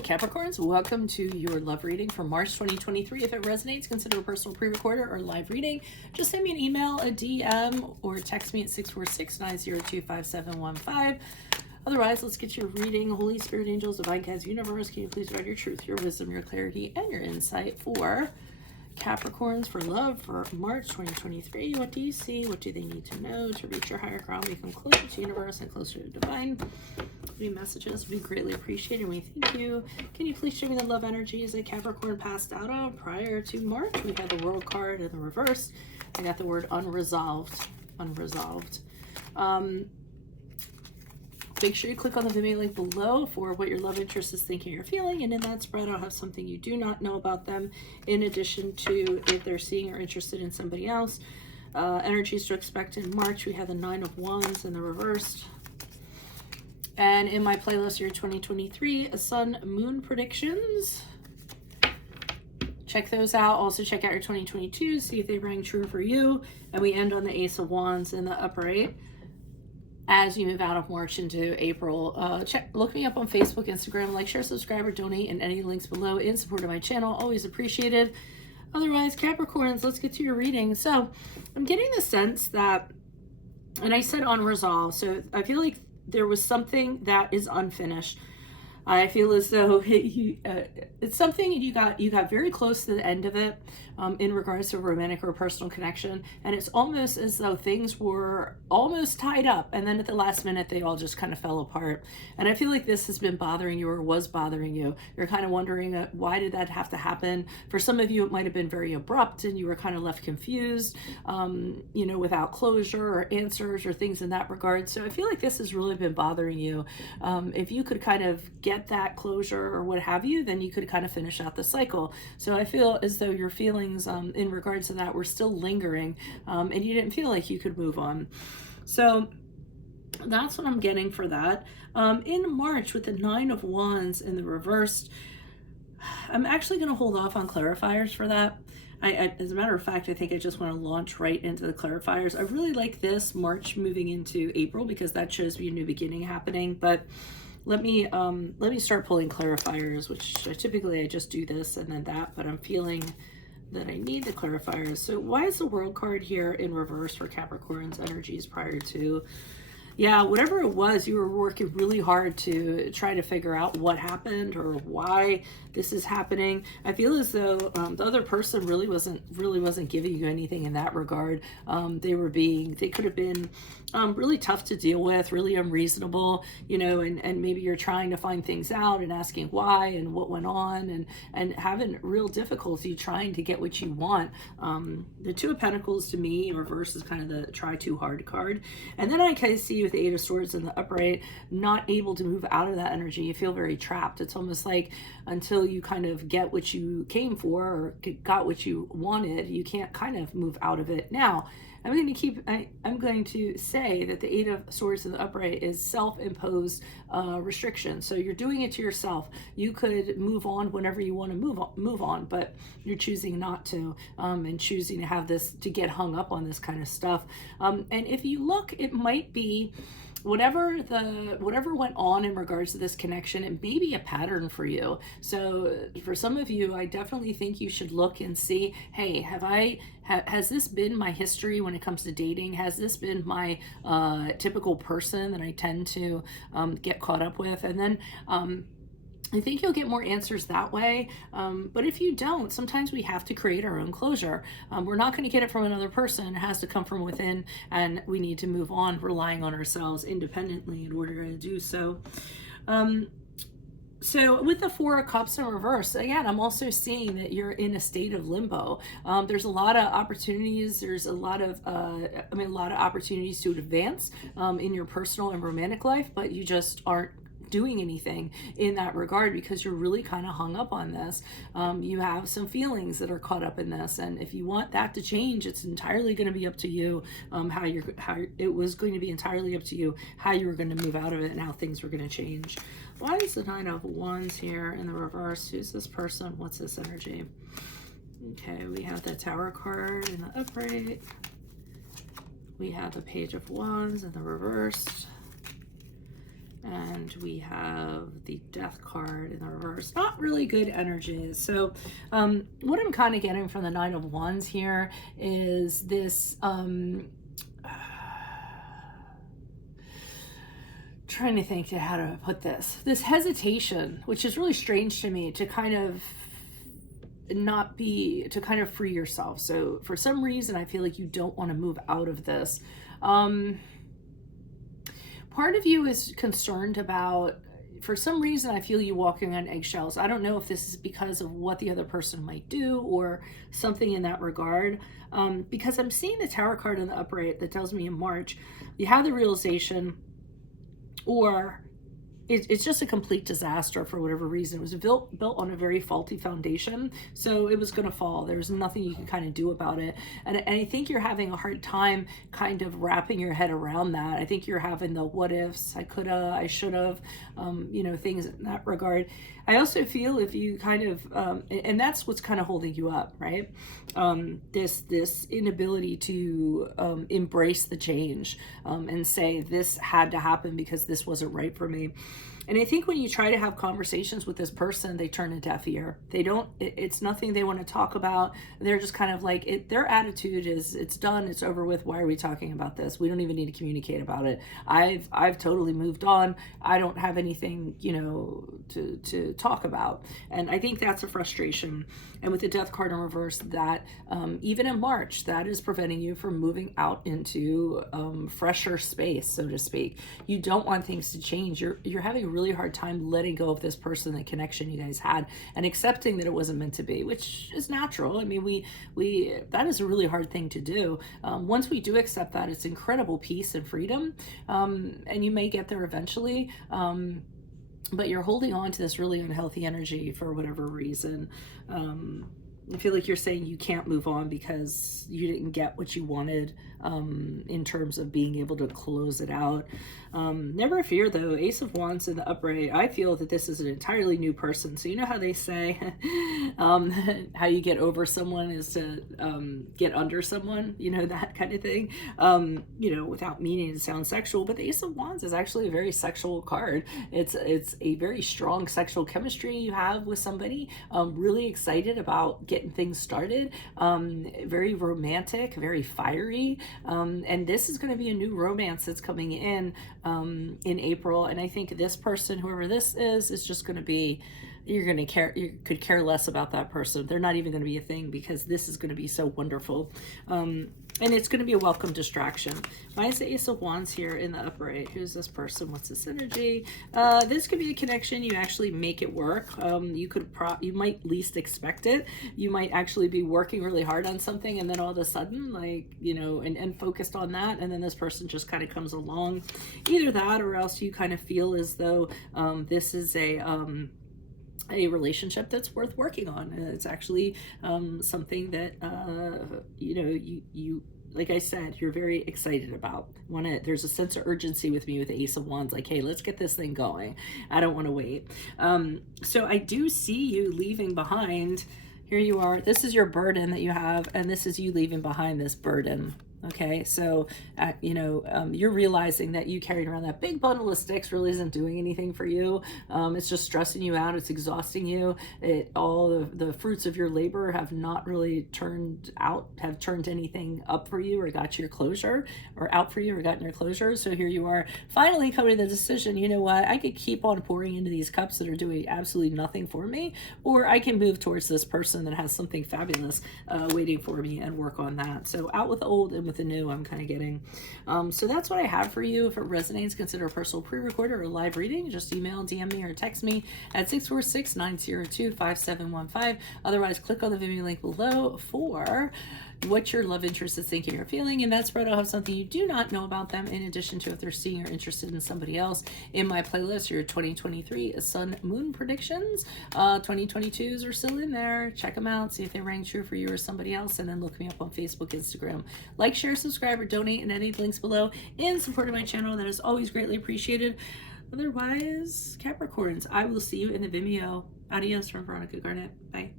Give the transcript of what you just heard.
Holy Capricorns, welcome to your love reading for March 2023. If it resonates, consider a personal pre-recorder or live reading. Just send me an email, a DM, or text me at 646-902-5715. Otherwise, let's get your reading. Holy Spirit, angels, divine guides, universe, can you please provide your truth, your wisdom, your clarity, and your insight for Capricorns for love for March 2023. What do you see? What do they need to know to reach your higher ground, become closer to universe and closer to divine? Any messages we greatly appreciate and we thank you. Can you please show me the love energies that Capricorn passed out of prior to March? We had the World card in the reverse. I got the word unresolved. Unresolved. Make sure you click on the Venmo link below for what your love interest is thinking or feeling. And in that spread, I'll have something you do not know about them, in addition to if they're seeing or interested in somebody else. Energies to expect in March. We have the 9 of Wands in the reverse. And in my playlist year 2023, Sun Moon predictions. Check those out. Also check out your 2022, see if they rang true for you. And we end on the Ace of Wands in the upright as you move out of March into April. Look me up on Facebook, Instagram, like, share, subscribe, or donate in any links below in support of my channel. Always appreciated. Otherwise, Capricorns, let's get to your reading. So I'm getting the sense that, and I said unresolved, so I feel like there was something that is unfinished. I feel as though it's something you got very close to the end of it in regards to a romantic or personal connection, and it's almost as though things were almost tied up, and then at the last minute they all just kind of fell apart. And I feel like this has been bothering you, or was bothering you. You're kind of wondering why did that have to happen. For some of you it might have been very abrupt and you were kind of left confused, you know, without closure or answers or things in that regard. So I feel like this has really been bothering you. If you could kind of get that closure or what have you, then you could kind of finish out the cycle. So I feel as though your feelings in regards to that were still lingering, and you didn't feel like you could move on. So that's what I'm getting for that. In March with the 9 of Wands in the reversed, I'm actually going to hold off on clarifiers for that. As a matter of fact, I think I just want to launch right into the clarifiers. I really like this March moving into April because that shows me a new beginning happening. But let me start pulling clarifiers, which I just do this and then that, but I'm feeling that I need the clarifiers. So why is the World card here in reverse for Capricorn's energies prior to? Yeah, whatever it was, you were working really hard to try to figure out what happened or why this is happening. I feel as though the other person really wasn't giving you anything in that regard. They could have been really tough to deal with, really unreasonable, you know, and maybe you're trying to find things out and asking why and what went on and having real difficulty trying to get what you want. The 2 of Pentacles to me in reverse is kind of the try too hard card. And then I kind of see with the 8 of Swords in the upright, not able to move out of that energy. You feel very trapped. It's almost like until you kind of get what you came for or got what you wanted, you can't kind of move out of it. Now, I'm going to say that the 8 of Swords in the upright is self-imposed restriction. So you're doing it to yourself. You could move on whenever you want to move on, but you're choosing not to, and choosing to have this, to get hung up on this kind of stuff. And if you look, it might be whatever went on in regards to this connection, it may be a pattern for you. So for some of you, I definitely think you should look and see, hey, has this been my history when it comes to dating? Has this been my typical person that I tend to get caught up with? And then I think you'll get more answers that way. But if you don't, sometimes we have to create our own closure. We're not going to get it from another person. It has to come from within, and we need to move on relying on ourselves independently in order to do so. So with the 4 of Cups in reverse, again, I'm also seeing that you're in a state of limbo. There's a lot of opportunities. There's a lot of opportunities to advance in your personal and romantic life, but you just aren't doing anything in that regard because you're really kind of hung up on this. You have some feelings that are caught up in this, and if you want that to change, it's entirely going to be up to you. It was going to be entirely up to you how you were going to move out of it and how things were going to change. Why is the 9 of Wands here in the reverse? Who's this person? What's this energy? Okay, we have the Tower card in the upright. We have the Page of Wands in the reverse. And we have the Death card in the reverse. Not really good energies. So what I'm kind of getting from the Nine of Wands here is this trying to think how to put this hesitation, which is really strange to me, to kind of free yourself. So for some reason I feel like you don't want to move out of this. Part of you is concerned about, for some reason I feel you walking on eggshells. I don't know if this is because of what the other person might do or something in that regard, because I'm seeing the Tower card in the upright that tells me in March you have the realization, or it's just a complete disaster for whatever reason. It was built on a very faulty foundation, so it was going to fall. There's nothing you can kind of do about it. And I think you're having a hard time kind of wrapping your head around that. I think you're having the what ifs, I coulda, I should've, you know, things in that regard. I also feel if you kind of, and that's what's kind of holding you up, right? This inability to embrace the change and say this had to happen because this wasn't right for me. And I think when you try to have conversations with this person, they turn a deaf ear. They don't, it's nothing they want to talk about. They're just kind of like, their attitude is, it's done, it's over with. Why are we talking about this? We don't even need to communicate about it. I've totally moved on. I don't have anything, you know, to talk about. And I think that's a frustration. And with the Death card in reverse, that even in March, that is preventing you from moving out into fresher space, so to speak. You don't want things to change. You're having a really hard time letting go of this person, the connection you guys had, and accepting that it wasn't meant to be, which is natural. I mean, we that is a really hard thing to do. Once we do accept that, it's incredible peace and freedom, and you may get there eventually. But you're holding on to this really unhealthy energy for whatever reason. I feel like you're saying you can't move on because you didn't get what you wanted in terms of being able to close it out. Never fear though, Ace of Wands in the upright. I feel that this is an entirely new person. So you know how they say how you get over someone is to get under someone, you know, that kind of thing, you know, without meaning to sound sexual, but the Ace of Wands is actually a very sexual card. It's a very strong sexual chemistry you have with somebody, really excited about getting things started, very romantic, very fiery, and this is going to be a new romance that's coming in April. And I think this person, whoever this is just going to be, you could care less about that person. They're not even going to be a thing because this is going to be so wonderful. And it's going to be a welcome distraction. Why is the Ace of Wands here in the upright? Who's this person? What's this energy? This could be a connection. You actually make it work. You might least expect it. You might actually be working really hard on something, and then all of a sudden, like, you know, and focused on that, and then this person just kind of comes along. Either that, or else you kind of feel as though this is a relationship that's worth working on. It's actually something that you know, you like I said, you're very excited about. There's a sense of urgency with me with the Ace of Wands, like, hey, let's get this thing going. I don't want to wait. So I do see you leaving behind. Here you are. This is your burden that you have, and this is you leaving behind this burden. Okay, so, you know, you're realizing that you carried around that big bundle of sticks really isn't doing anything for you. It's just stressing you out. It's exhausting you. All the fruits of your labor have not really turned anything up for you or got your closure, or out for you or gotten your closure. So here you are finally coming to the decision, you know what, I could keep on pouring into these cups that are doing absolutely nothing for me, or I can move towards this person that has something fabulous waiting for me and work on that. So out with the old and with the new, I'm kind of getting. So that's what I have for you. If it resonates, consider a personal pre-record or a live reading. Just email, DM me, or text me at 646-902-5715. Otherwise, click on the Vimeo link below for what your love interest is thinking or feeling. And that spread will have something you do not know about them, in addition to if they're seeing or interested in somebody else. In my playlist, your 2023 Sun Moon predictions. 2022s are still in there. Check them out. See if they rang true for you or somebody else. And then look me up on Facebook, Instagram. Like, share, subscribe, or donate in any links below in support of my channel. That is always greatly appreciated. Otherwise, Capricorns, I will see you in the Vimeo. Adios from Veronica Garnet. Bye.